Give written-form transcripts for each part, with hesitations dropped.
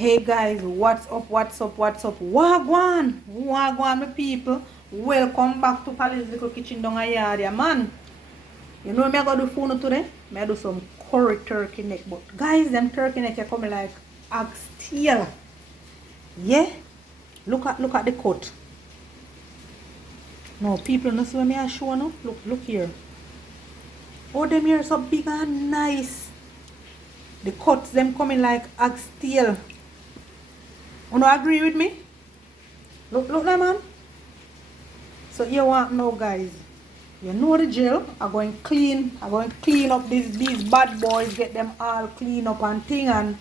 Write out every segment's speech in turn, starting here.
Hey guys, what's up, wagwan my people, welcome back to Pali's little kitchen down a yard, yeah, man. You know me I gotta do food today. Me I do some curry turkey neck, but guys, them turkey neck are coming like oxtail. Yeah, look at the cut. No people, no see me I show no. Look here. Oh, them here so big and nice. The cuts them coming like oxtail. You know agree with me? Look now, man. So you want know, guys, you know the drill. I'm going to clean up these bad boys, get them all clean up and thing, and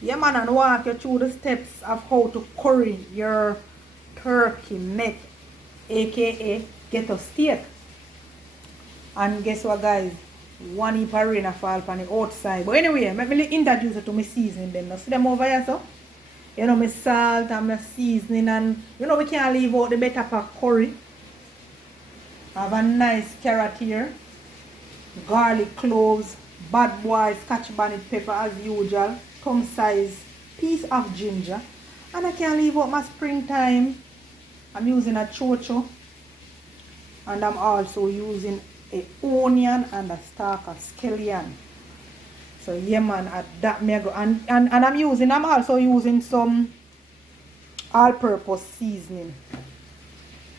yeah, man, and walk you through the steps of how to curry your turkey neck, aka get a steak. And guess what, guys? One heap of rain fall on the outside. But anyway, let me introduce you to my seasoning them. Now see them over here, so you know my salt and my seasoning, and you know we can't leave out the better for curry. I have a nice carrot here, garlic cloves, bad boy scotch bonnet pepper as usual, thumb size piece of ginger, and I can't leave out my springtime. I'm using a chocho, and I'm also using a onion and a stalk of scallion. So yeah, man, at that me go, and I'm also using some all-purpose seasoning.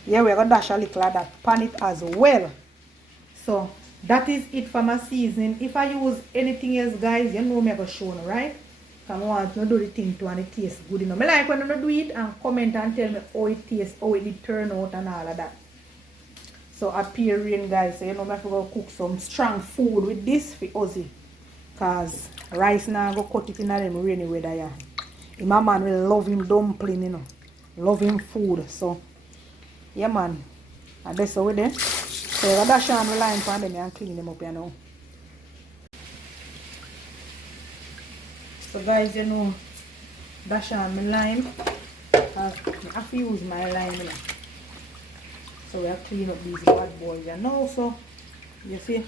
Yeah, we're gonna dash a little of that pan it as well. So that is it for my seasoning. If I use anything else, guys, you know me I go show you, right? Because I want to do the thing to and it tastes good enough. I like when you do it and comment and tell me how it tastes, how it did turn out and all of that. So appearing, guys, so you know me I have to go cook some strong food with this for Ozzy. Because rice now go cut it in a them rainy weather, yeah. My man will love him dumpling, you know. Love him food. So yeah, man, and that's how we do. So you dash on the line for them and clean them up, you know. So guys, you know, dash on my lime. I have to use my lime, you know. So we have to clean up these bad boys, you know. So you see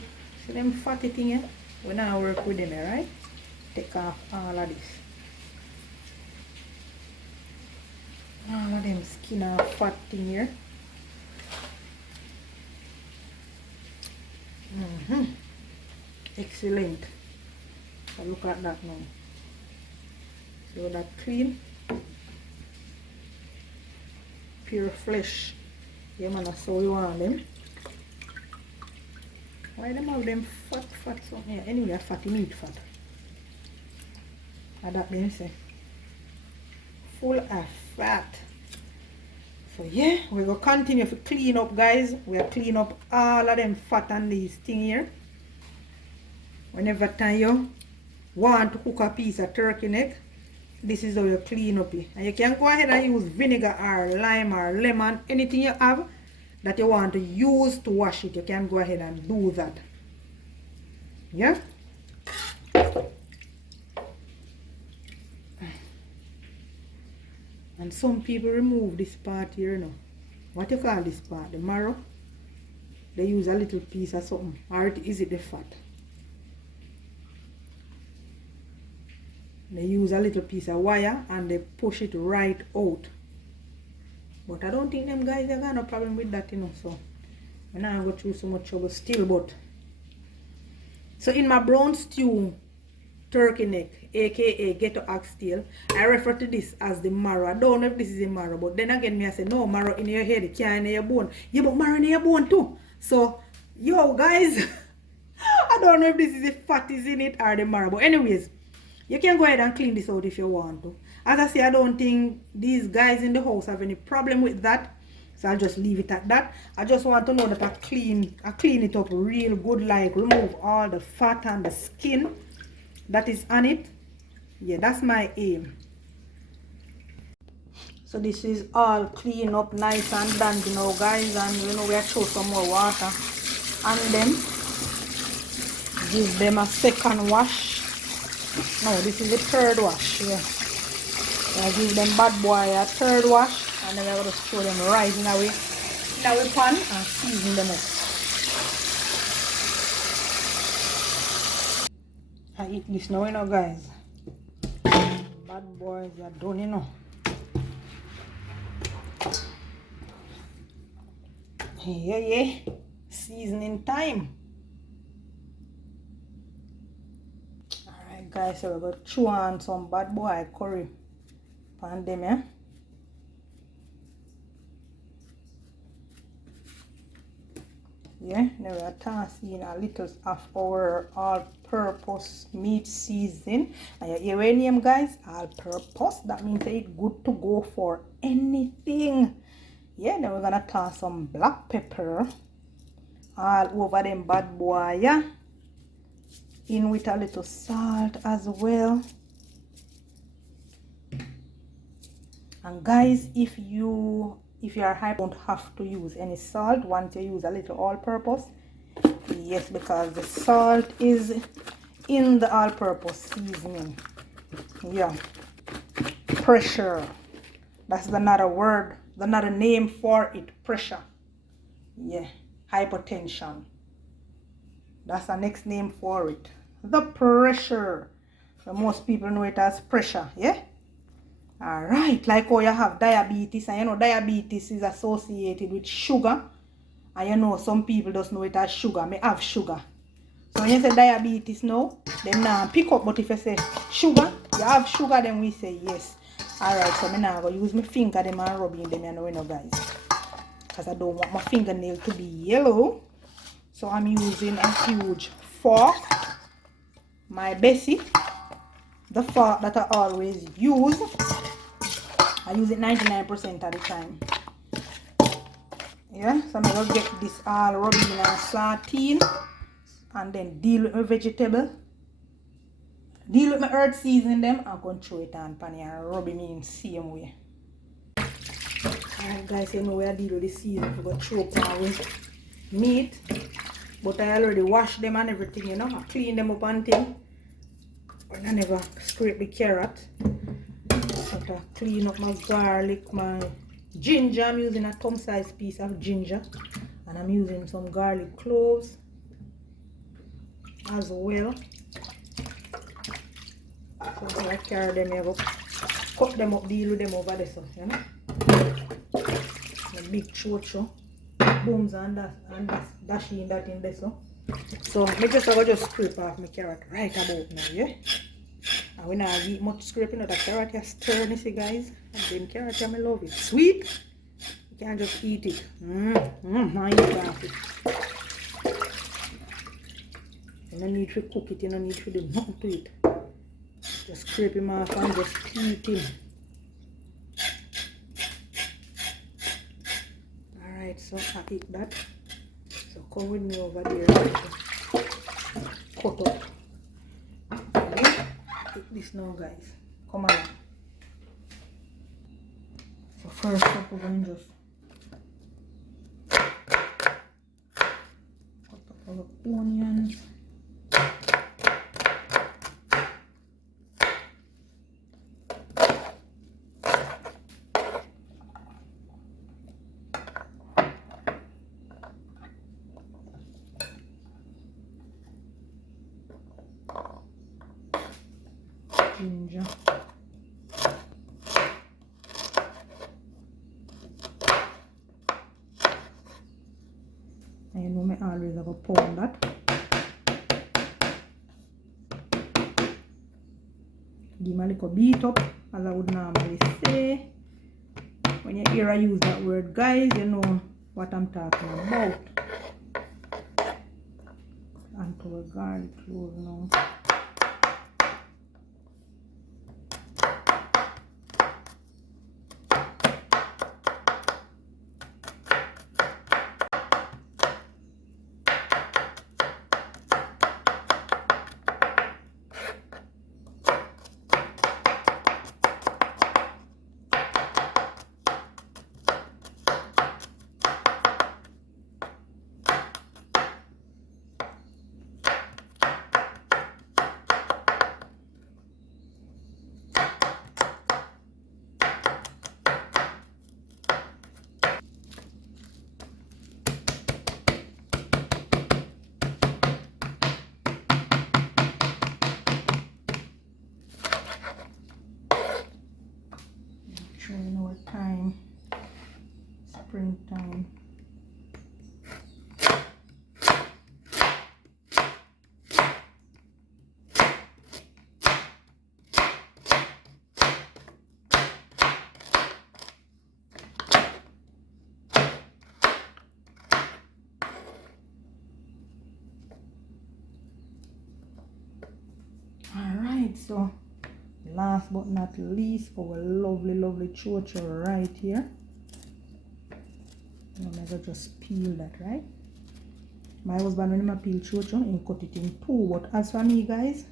them fatty thing here? We now work with them, right? Take off all of this. All of them skin and fat thing here. Excellent. So look at that now. So that clean, pure flesh. Yeah, man, that's how we want them. Why them have them fat something? Yeah, anyway, fatty meat fat. And that being said, full of fat. So yeah, we're gonna continue to clean up, guys. We'll clean up all of them fat and these thing here. Whenever time you want to cook a piece of turkey neck, this is how you clean up it. And you can go ahead and use vinegar or lime or lemon, anything you have that you want to use to wash it. You can go ahead and do that. Yeah. And some people remove this part here, you know. What you call this part? The marrow? They use a little piece of something. Or is it the fat? They use a little piece of wire and they push it right out. But I don't think them guys have got no problem with that, you know. So I'm not going to go through so much trouble still. But so in my brown stew turkey neck, aka ghetto oxtail, I refer to this as the marrow. I don't know if this is a marrow, but then again me I say no, marrow in your head, it can't in your bone. Yeah, but marrow in your bone too. So yo guys, I don't know if this is the fat is in it or the marrow, but anyways, you can go ahead and clean this out if you want to. As I say, I don't think these guys in the house have any problem with that, so I'll just leave it at that. I just want to know that I clean it up real good, like remove all the fat and the skin that is on it. Yeah, that's my aim. So this is all clean up nice and done, you know, guys, and you know we have to throw some more water and then give them a second wash. No, this is the third wash. Yeah, so I give them bad boy a third wash, and then we're going to throw them right in our pan and season them up. I eat this now, you know, guys. bad boys are done, you know. Yeah. Seasoning time. Alright guys, so we're going to chew on some bad boy curry. Pan them, eh? Yeah, now we're tossing a little of our all-purpose meat seasoning. And you hear any name, guys? All-purpose. That means it's good to go for anything. Yeah, then we're gonna toss some black pepper all over them bad boy, yeah. In with a little salt as well. And guys, if you are high, don't have to use any salt once you use a little all-purpose. Yes, because the salt is in the all-purpose seasoning. Yeah. Pressure. That's another word, another name for it. Pressure. Yeah. Hypertension. That's the next name for it. The pressure. So most people know it as pressure. Yeah. Alright, like how you have diabetes, and you know diabetes is associated with sugar, and you know some people just know it as sugar. Me have sugar. So when you say diabetes now, then now pick up, but if you say sugar, you have sugar, then we say yes. Alright, so me now go use my finger them and rubbing them, you know guys. Because I don't want my fingernail to be yellow. So I'm using a huge fork. My Bessie, the fork that I always use. I use it 99% of the time. Yeah, so I'm going to get this all rubbing and sauteing. And then deal with my vegetable. Deal with my earth seasoning them. I'm going to throw it on pan and rub it in the same way. Alright guys, you know where I deal with the seasoning. I'm going to throw pan with meat. But I already washed them and everything, you know. I clean them up and thing. But I never scrape the carrot. But I clean up my garlic, my ginger. I'm using a thumb-sized piece of ginger. And I'm using some garlic cloves as well. So I carry them here, cut them up, deal with them over there, so, you know. The big chocho. Booms and dashing that in there, so. So, I just scrape off my carrot right about now, yeah. And when I eat much scraping of the carrot, you stir this, guys. And then carrot, I love it. Sweet. You can't just eat it. I eat it. You don't need to cook it, you don't need to do nothing to it. Just scrape him off and just eat him. Alright, so I eat that. So come with me over there. Cut up. This now, guys. Come on. So first up we're going to just cut up our onions. Ginger. And you know me always have a pound that. Give me a little beat up, as I would normally say. When you hear I use that word, guys, you know what I'm talking about. And to a garlic clove now. showing our time, springtime. Alright, so last but not least, our lovely chocho right here. I'm gonna just peel that, right? My husband, when he peel chocho, he cut it in two. But as for me, guys,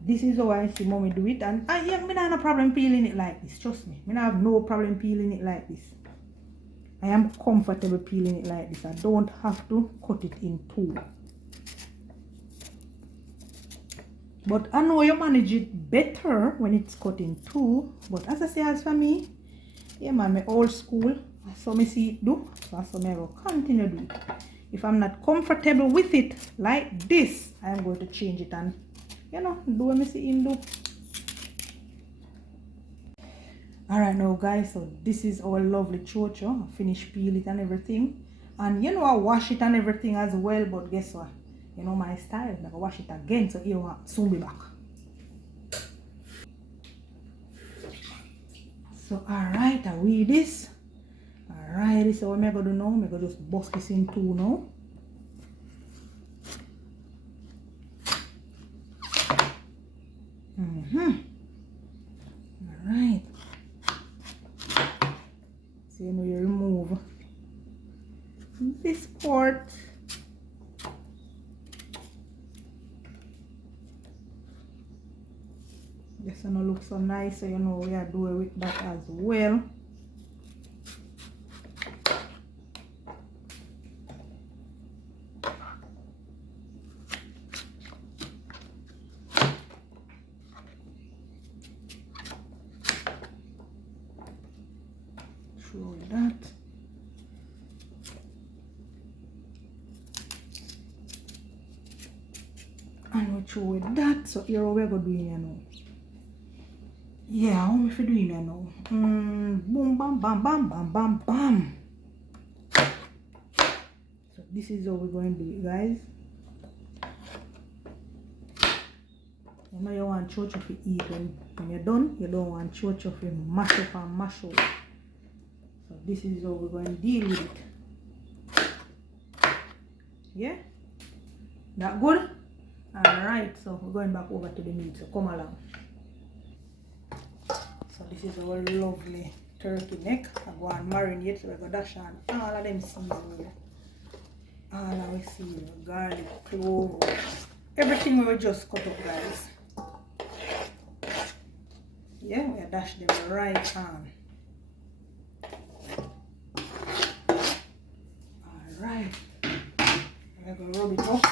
this is how I see mommy do it. And I don't have no problem peeling it like this. Trust me. I don't have no problem peeling it like this. I am comfortable peeling it like this. I don't have to cut it in two. But I know you manage it better when it's cut in two. But as I say, as for me, yeah man, my old school, so me see it do. So I will continue do it. If I'm not comfortable with it like this, I am going to change it and, you know, do what me see him do. Alright now guys, so this is our lovely chocho. I finished peel it and everything. And you know, I wash it and everything as well, but guess what? You know my style, I'm gonna wash it again, so you will soon be back. So alright, I weigh this. Alright, this is what I'm gonna do now. I'm gonna just bust this in two now. Alright. So you know you remove this part. This one looks so nice, so you know we are doing with that as well. Throw that. And we throw with that. So here we're going to do it now. Yeah, how am I doing it now? Boom, bam, bam, bam, bam, bam, bam. So this is how we're going to do it, guys. You know you want chocho to eat when you're done. You don't want chocho to mash up and mash out. So this is how we're going to deal with it. Yeah? That good? Alright, so we're going back over to the meat. So come along. So this is our lovely turkey neck. I go and marinate, so we're going to dash on all of them seasoning. All of our seasoning, garlic, clove, everything we will just cut up, guys. Yeah, we dash them right on. Alright. We're going to rub it up.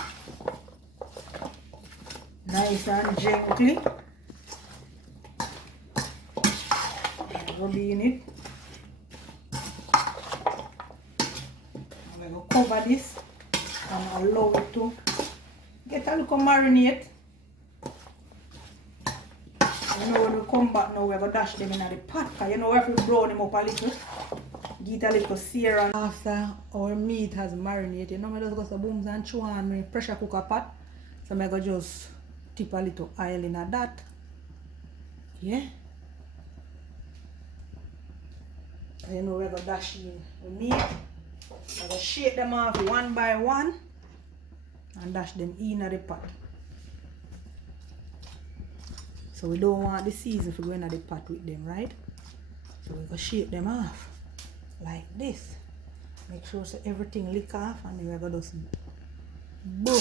Nice and gently. Rubbing it. I'm going to cover this and allow it to get a little marinate. You know, when we come back now, we're going to dash them in the pot. You know, we have to brown them up a little. Get a little sear. And after our meat has marinated, you know, I just go to booms and chew on my pressure cooker pot. So I'm going to just tip a little oil in that. Yeah. You know, we're going to dash in the meat. I'm going to shake them off one by one and dash them in the pot. So we don't want the season to go in the pot with them, right? So we're going to shake them off like this. Make sure so everything lick off, and then we're going to just boom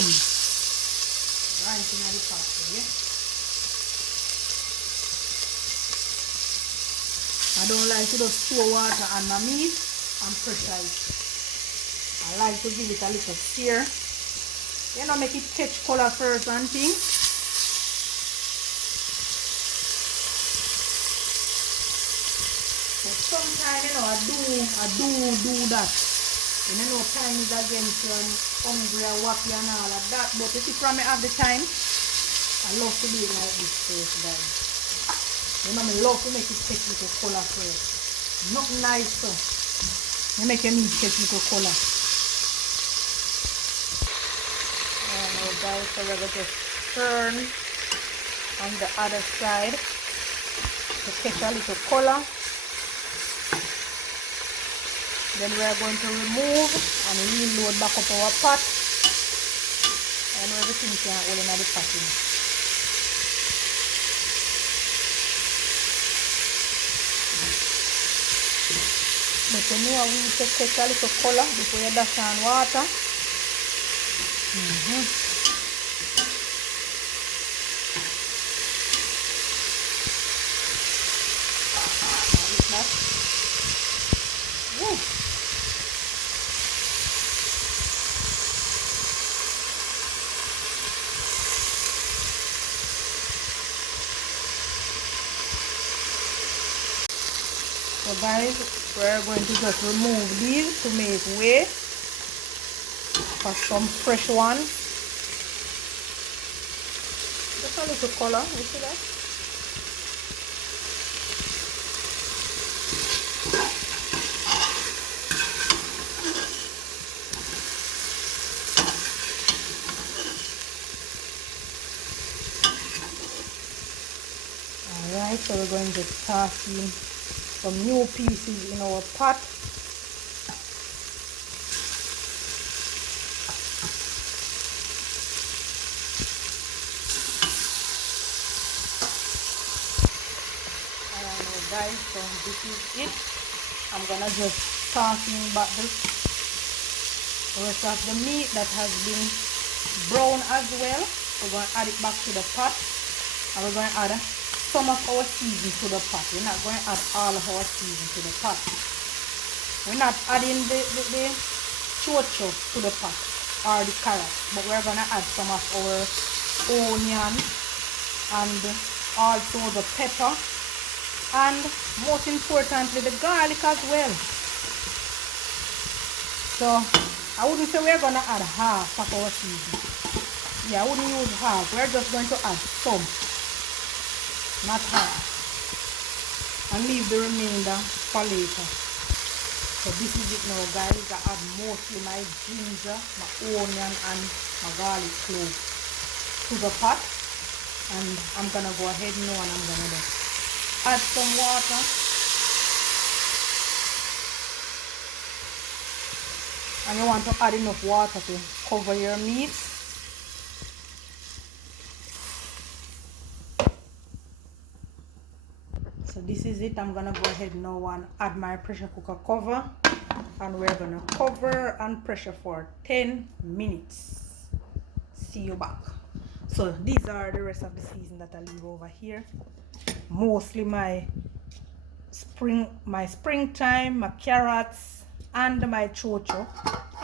right in the pot, yeah? I don't like to just pour water on my meat and pressure it. I like to give it a little sear. You know, make it catch color first and things. But sometimes, you know, I do that. And you know, time is against you and hungry and wappy and all of that. But if you from me have the time, I love to do it like this first, guys. You know, I love to make it take little color first. Not nice, so. You make your meat take little color. And now guys, so we're going to turn on the other side to catch a little color. Then we are going to remove and reload back up our pot. And everything can hold in the pot. But you know we need to take a little color before you dash on water. So guys, we're going to just remove these to make way for some fresh one. Just a little color, you see that? Alright, so we're going to toss in some new pieces in our pot. Alright guys, so this is it. I'm gonna just toss in back the rest of the meat that has been brown as well. We're going to add it back to the pot, and we're going to add some of our seasoning to the pot. We're not going to add all of our seasoning to the pot. We're not adding the chocho to the pot or the carrot, but we're going to add some of our onion and also the pepper and most importantly the garlic as well. So I wouldn't say we're going to add half of our seasoning. Yeah, I wouldn't use half. We're just going to add some, not half, and leave the remainder for later. So this is it now guys. I add mostly my ginger, my onion and my garlic clove to the pot, and I'm gonna go ahead now and I'm gonna add some water. And you want to add enough water to cover your meat. So this is it. I'm gonna go ahead now and add my pressure cooker cover, and we're gonna cover and pressure for 10 minutes. See you back. So these are the rest of the season that I leave over here. Mostly my springtime, my carrots and my chocho,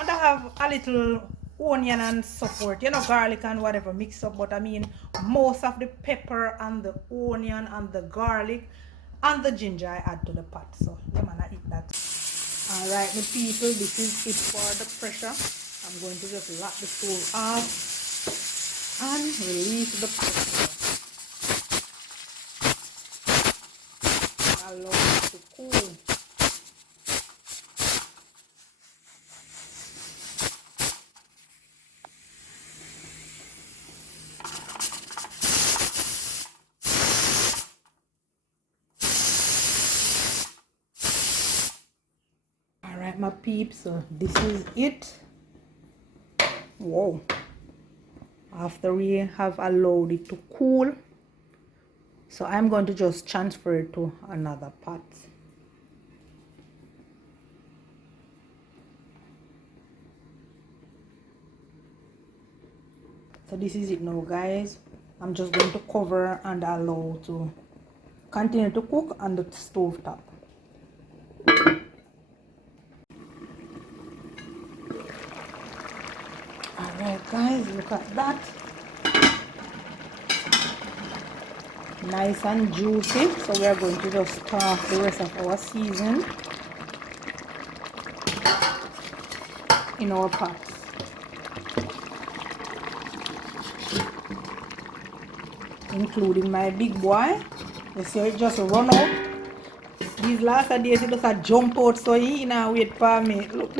and I have a little onion and support, you know, garlic and whatever mix up, but I mean most of the pepper and the onion and the garlic and the ginger I add to the pot. So yeah man, I eat that. All right my people, this is it for the pressure. I'm going to just lock the stove off and release the pressure. Allow it to cool. Alright my peeps, so this is it. Whoa. After we have allowed it to cool, so I'm going to just transfer it to another pot. So this is it now guys. I'm just going to cover and allow to continue to cook on the stove top. Alright guys, look at that. Nice and juicy. So we are going to just toss the rest of our season in our pot. Including my big boy You see it just run out. These last days it just a jump out, so he now wait for me. Look.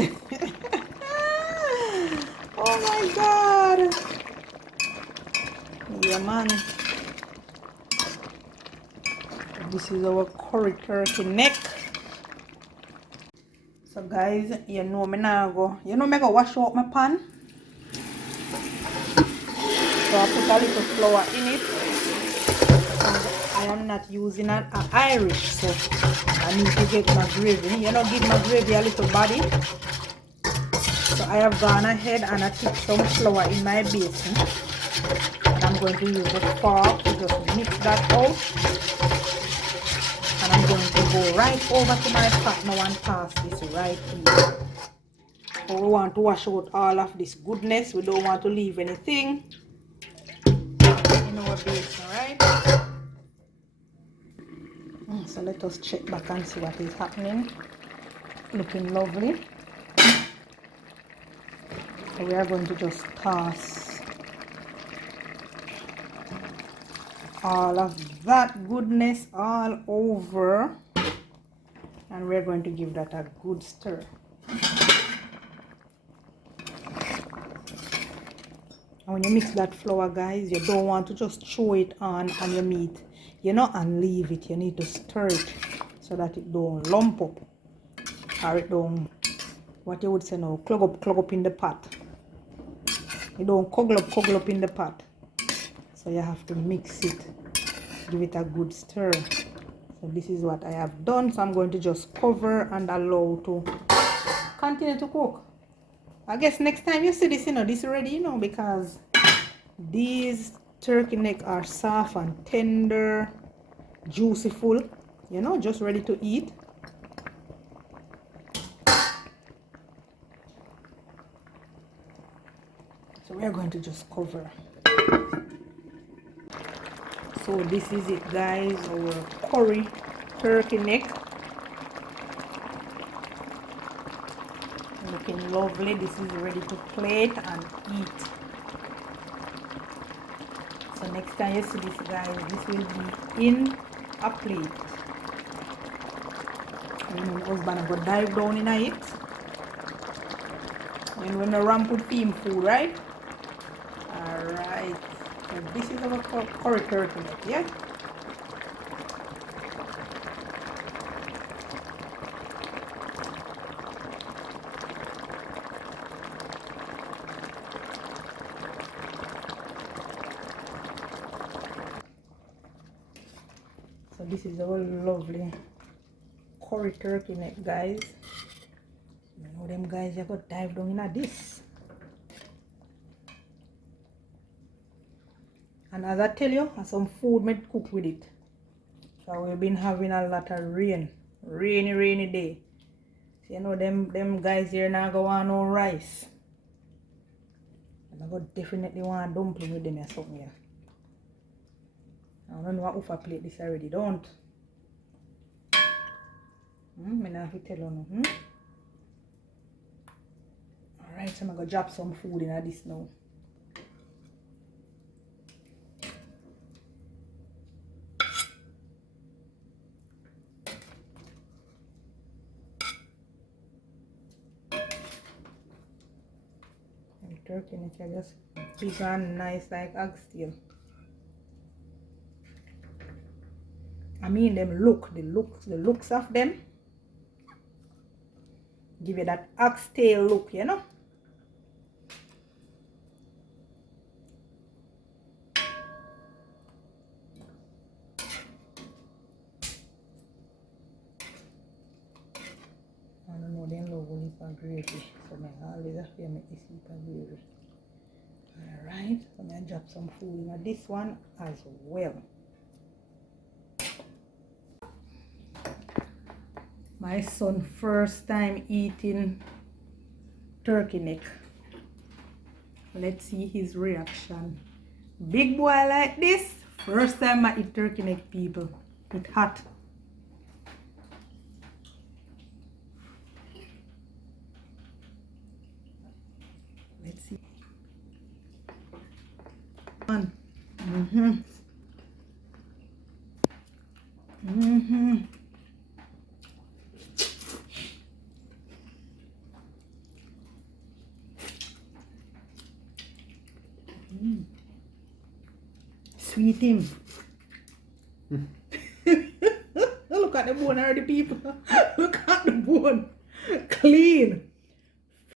Oh my god. Yeah man. This is our curry turkey neck. So guys, you know me now go. You know me go wash out my pan. So I put a little flour in it. I am not using an Irish, so I need to get my gravy. You know, give my gravy a little body. So I have gone ahead and I took some flour in my basin. And I'm going to use the fork to just mix that out. And I'm going to go right over to my pot now and pass this right here. So we want to wash out all of this goodness. We don't want to leave anything in our basin, right? So let us check back and see what is happening. Looking lovely. So we are going to just toss all of that goodness all over, and we're going to give that a good stir. And when you mix that flour, guys, you don't want to just throw it on your meat, you know, and leave it. You need to stir it so that it don't lump up, or it don't, what you would say now, clog up in the pot. It don't coggle up in the pot. So you have to mix it, give it a good stir. So this is what I have done. So I'm going to just cover and allow to continue to cook. I guess next time you see this, you know, this ready, you know, because these turkey neck are soft and tender, juicy full, you know, just ready to eat. So we're going to just cover. So this is it, guys, our curry turkey neck. Looking lovely. This is ready to plate and eat. So next time you see this, guys, this will be in a plate. And my husband will dive down in it. And when the ramp would theme food, right? Alright. So this is our curry turkey neck, yeah? So this is our lovely curry turkey neck, guys. You know them guys, you got dive down in this. And as I tell you, some food made cook with it. So we've been having a lot of rain. Rainy day. So you know them guys here now go on no rice. And I got definitely want dumpling with them or something here. I don't know what if I plate this already, don't. I have to tell you no. Alright, so I'm gonna drop some food in this now. And turkey neck are just big and nice like oxtail. I mean them the looks of them give you that oxtail look, you know. I don't know, then love only for gravy, so I always have to make this for gravy. Alright, so I'm gonna drop some food in this one as well. My son first time eating turkey neck. Let's see his reaction. Big boy like this, first time I eat turkey neck, people. It's hot. Let's see. Mm-hmm. Sweet him. Look at the bone already, people. Look at the bone. Clean.